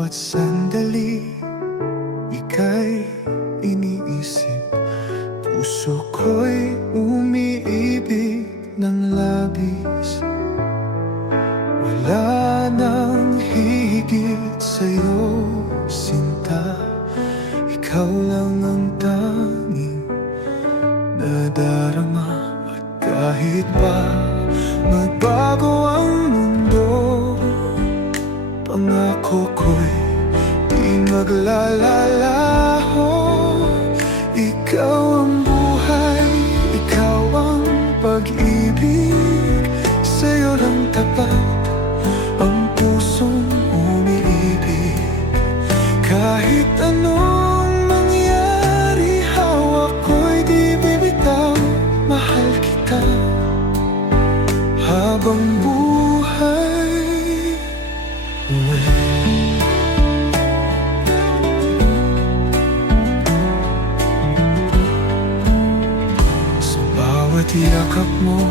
bawat sandali ika'y iniisip. Puso ko'y umiibig ng labis. Wala nang higit sa'yo, sinta. Ikaw lang ang tanging nadarama. At kahit pa magbago ang mundo, pangako ko'y di maglalalaho. Ikaw ang buhay, ikaw ang pag-ibig. Sa'yo lang tapat ang pusong umiibig. Kahit anong mangyari, hawak ko'y di bibitaw. Mahal kita habang buhay. Sa bawat yakap mo,